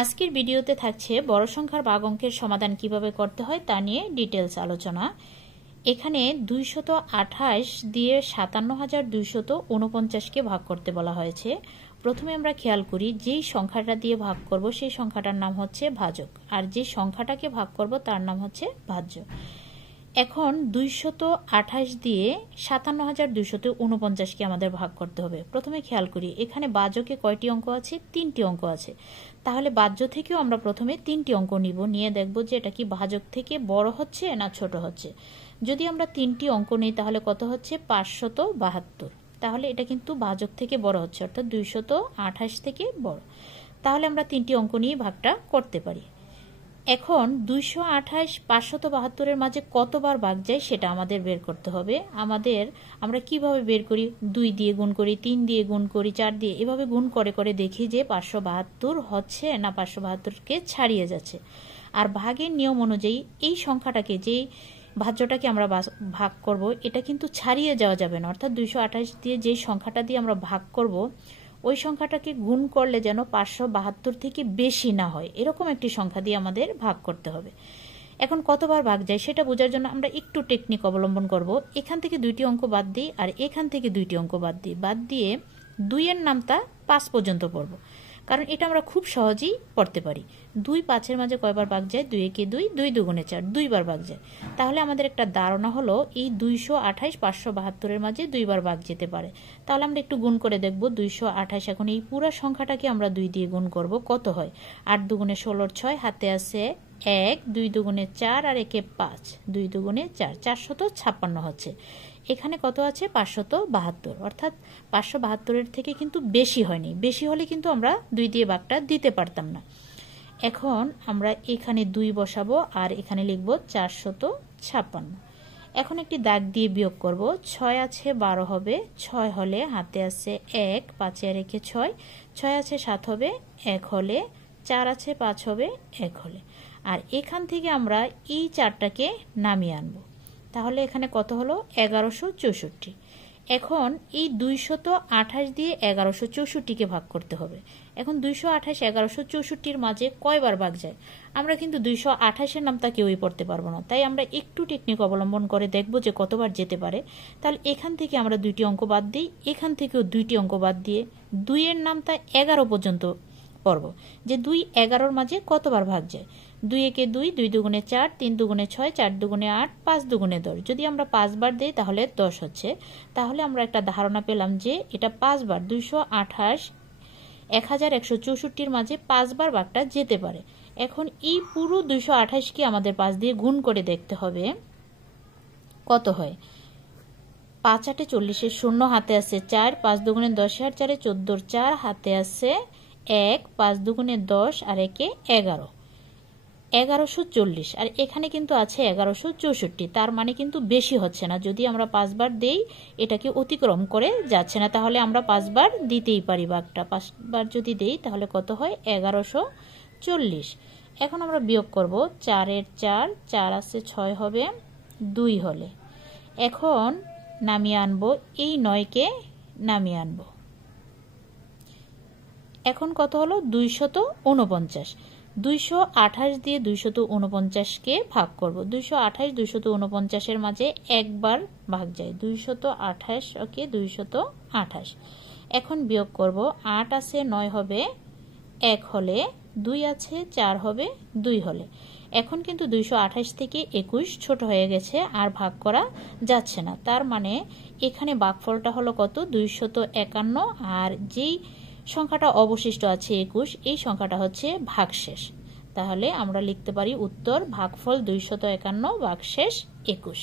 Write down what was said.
আজকের ভিডিওতে থাকছে বড় সংখ্যার ভাগ অঙ্কের সমাধান কিভাবে করতে হয় তা নিয়ে ডিটেলস আলোচনা। এখানে 228 দিয়ে 57,249কে ভাগ করতে বলা হয়েছে। প্রথমে আমরা খেয়াল করি যেই সংখ্যাটা দিয়ে ভাগ করব সেই সংখ্যাটার নাম হচ্ছে ভাজক, আর যে সংখ্যাটাকে ভাগ করব তার নাম হচ্ছে ভাজ্য। এখন 228 দিয়ে 57,249কে আমাদের ভাগ করতে হবে। প্রথমে খেয়াল করি এখানে ভাজকে কয়টি অঙ্ক আছে? 3টি অঙ্ক আছে। তাহলে ভাজ্য থেকেও আমরা প্রথমে 3টি অঙ্ক নিব, নিয়ে দেখব যে এটা কি ভাজক থেকে বড় হচ্ছে না ছোট হচ্ছে। যদি আমরা 3টি অঙ্ক নিই তাহলে কত হচ্ছে? 572। তাহলে এটা কিন্তু ভাজক থেকে বড় হচ্ছে, অর্থাৎ 228 থেকে বড়। তাহলে আমরা 3টি অঙ্ক নিয়ে ভাগটা করতে পারি। এখন 228 572-এর মাঝে কতবার ভাগ যায় সেটা আমাদের বের করতে হবে। আমরা কিভাবে বের করি? 2 দিয়ে গুণ করি, 3 দিয়ে গুণ করি, 4 দিয়ে, এভাবে গুণ করে করে দেখি যে 572 হচ্ছে না 572কে ছাড়িয়ে যাচ্ছে। আর ভাগের নিয়ম অনুযায়ী এই সংখ্যাটাকে, যেই ভাজ্যটাকে আমরা ভাগ করব, এটা কিন্তু ছাড়িয়ে যাওয়া যাবে না। অর্থাৎ 228 দিয়ে যে সংখ্যাটা দিয়ে আমরা ভাগ করব ওই সংখ্যাটাকে গুণ করলে যেন 572 থেকে বেশি না হয়, এরকম একটি সংখ্যা দিয়ে আমাদের ভাগ করতে হবে। এখন কতবার ভাগ যায় সেটা বোঝার জন্য আমরা একটু টেকনিক অবলম্বন করব। এখান থেকে 2টি অঙ্ক বাদ দিই আর এখান থেকে 2টি অঙ্ক বাদ দিয়ে 2 এর নামটা 5 পর্যন্ত পড়ব, কারণ এটা আমরা খুব সহজেই পড়তে পারি। 2 5-এর মাঝে কয়বার ভাগ যায়? 2 একে 2, 2 দুগুণে 4, 2বার ভাগ যায়। তাহলে আমাদের একটা ধারণা হলো এই 228 572-এর মাঝে 2বার ভাগ যেতে পারে। তাহলে আমরা একটু গুণ করে দেখব 228। এখন এই পুরো সংখ্যাটাকে আমরা 2 দিয়ে গুণ করব, কত হয়? 8 দুগুণে 16, 6 হাতে আছে 1, 2 দুগুণে 4 আর একে 5, 2 দুগুণে 4, 456 হচ্ছে। এখানে কত আছে? 572, অর্থাৎ 572-এর থেকে কিন্তু বেশি হয়নি। বেশি হলে কিন্তু আমরা 2 দিয়ে ভাগটা দিতে পারতাম না। এখন আমরা এখানে 2 বসাবো আর এখানে লিখব 456। এখন একটি দাগ দিয়ে বিয়োগ করব। 6 আছে 12 হবে, 6 হলে হাতে আছে 1, 5 এর একে 6, 6 আছে 7 হবে, 1 হলে, 4 আছে 5 হবে, 1 হলে। আর এখান থেকে আমরা এই 4টাকে নামিয়ে আনব। তাহলে এখানে কত হলো? 1164। এখন এই 228 দিয়ে 1164কে ভাগ করতে হবে। এখন 228 1164-র মাঝে কয়বার ভাগ যায়? আমরা কিন্তু 228-এর নামটা কেউই পড়তে পারবো না, তাই আমরা একটু টেকনিক অবলম্বন করে দেখব যে কতবার যেতে পারে। তাহলে এখান থেকে আমরা 2টি অঙ্ক বাদ দিই, এখান থেকেও 2টি অঙ্ক বাদ দিয়ে 2 এর নামটা 11 পর্যন্ত পড়ব, যে 2 11-র মাঝে কতবার ভাগ যায়। 2 একে 2, 2 দুগুণে 4, 3 দুগুণে 6, 4 দুগুণে 8, 5 দুগুণে 10। যদি আমরা 5 বার দিই তাহলে 10 হচ্ছে। তাহলে আমরা একটা ধারণা পেলাম যে এটা 5 বার, 228 1164-র মাঝে 5 বার ভাগটা যেতে পারে। এখন এই পুরো 228-কে আমাদের 5 দিয়ে গুণ করে দেখতে হবে কত হয়। 5 8 40, 0 হাতে আছে 4, 5 দুগুণে 10 আর 4 14, 4 হাতে আছে 1, 5 দুগুণে 10 আর একে 11, 1140। আর এখানে কিন্তু আছে 1164, তার মানে কিন্তু বেশি হচ্ছে না। যদি আমরা 5 বার দেই এটাকে অতিক্রম করে যাচ্ছে না, তাহলে আমরা 5 বার দিতেই পারি ভাগটা। 5 বার যদি দেই তাহলে কত হয়? 1140। এখন আমরা বিয়োগ করব। 4 এর 4, 4 আছে 6 হবে, 2 হলে। এখন নামিয়ে আনবো, এই 9কে নামিয়ে আনবো। এখন কত হলো? 249। 228 দিয়ে 249-কে ভাগ করব। 228 249-এর মাঝে একবার ভাগ যায়, 228, ওকে 228। এখন বিয়োগ করব। 8 আছে 9 হবে, 1 হলে, 2 আছে 4 হবে, 2 হলে। এখন কিন্তু 228 থেকে 21 ছোট হয়ে গেছে, আর ভাগ করা যাচ্ছে না। তার মানে এখানে ভাগফলটা হলো কত? 251। আর যেই সংখ্যাটা অবশিষ্ট আছে 21, এই সংখ্যাটা হচ্ছে ভাগশেষ। তাহলে আমরা লিখতে পারি উত্তর ভাগফল 251 ভাগশেষ 21।